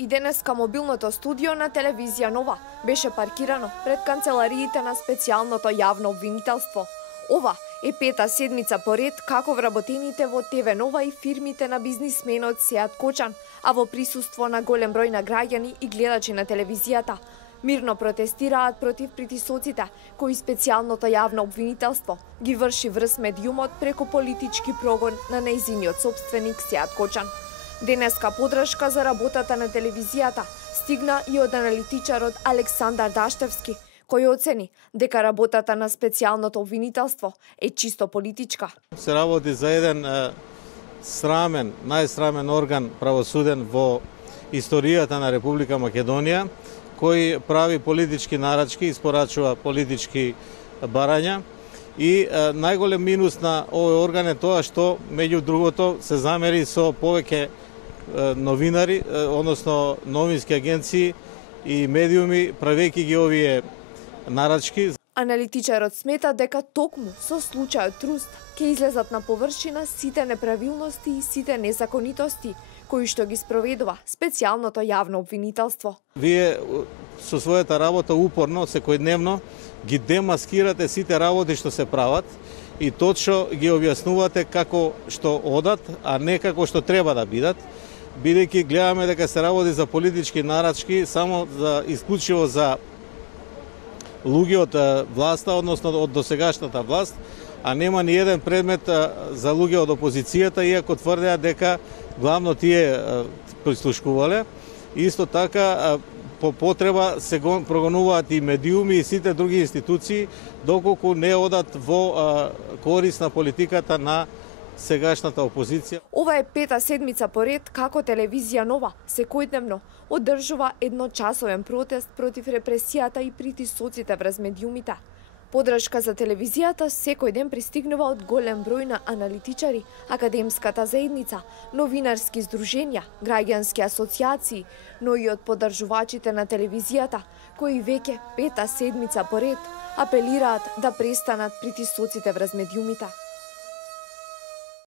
И денеска мобилното студио на телевизија Нова беше паркирано пред канцелариите на специјалното јавно обвинителство. Ова е пета седмица поред како вработените во ТВ Нова и фирмите на бизнисменот Сеат Кочан, а во присуство на голем број на граѓани и гледачи на телевизијата, мирно протестираат против притисоците кои специјалното јавно обвинителство ги врши врз медиумот преку политички прогон на нејзиниот сопственик Сеат Кочан. Денеска подршка за работата на телевизијата стигна и од аналитичарот Александар Даштевски, кој оцени дека работата на специјалното обвинителство е чисто политичка. Се работи за еден срамен, најсрамен орган правосуден во историјата на Република Македонија, кој прави политички нарачки, испорачува политички барања. И најголем минус на овој орган е тоа што, меѓу другото, се замери со повеќе новинари, односно новински агенции и медиуми, правејќи ги овие нарачки. Аналитичарот смета дека токму со случајот Труст ќе излезат на површина сите неправилности и сите незаконитости кои што ги спроведува специјалното јавно обвинителство. Вие со својата работа упорно, секојдневно, ги демаскирате сите работи што се прават и точно ги објаснувате како што одат, а не како што треба да бидат, бидејќи гледаме дека се работи за политички нарачки само за исклучиво за луѓе од власта, односно од досегашната власт, а нема ни еден предмет за луѓе од опозицијата, иако тврдеа дека главно тие прислушкувале. Исто така, по потреба се прогонуваат и медиуми и сите други институции, доколку не одат во корис на политиката на сегашната опозиција. Ова е пета седмица поред како телевизија Нова секојдневно одржува едночасовен протест против репресијата и притисоците врз медиумите. Подршка за телевизијата секој ден пристигнува од голем број на аналитичари, академската заедница, новинарски здруженја, граѓански асоцијации, но и од поддржувачите на телевизијата, кои веќе пета седмица поред апелираат да престанат притисоците врз медиумите.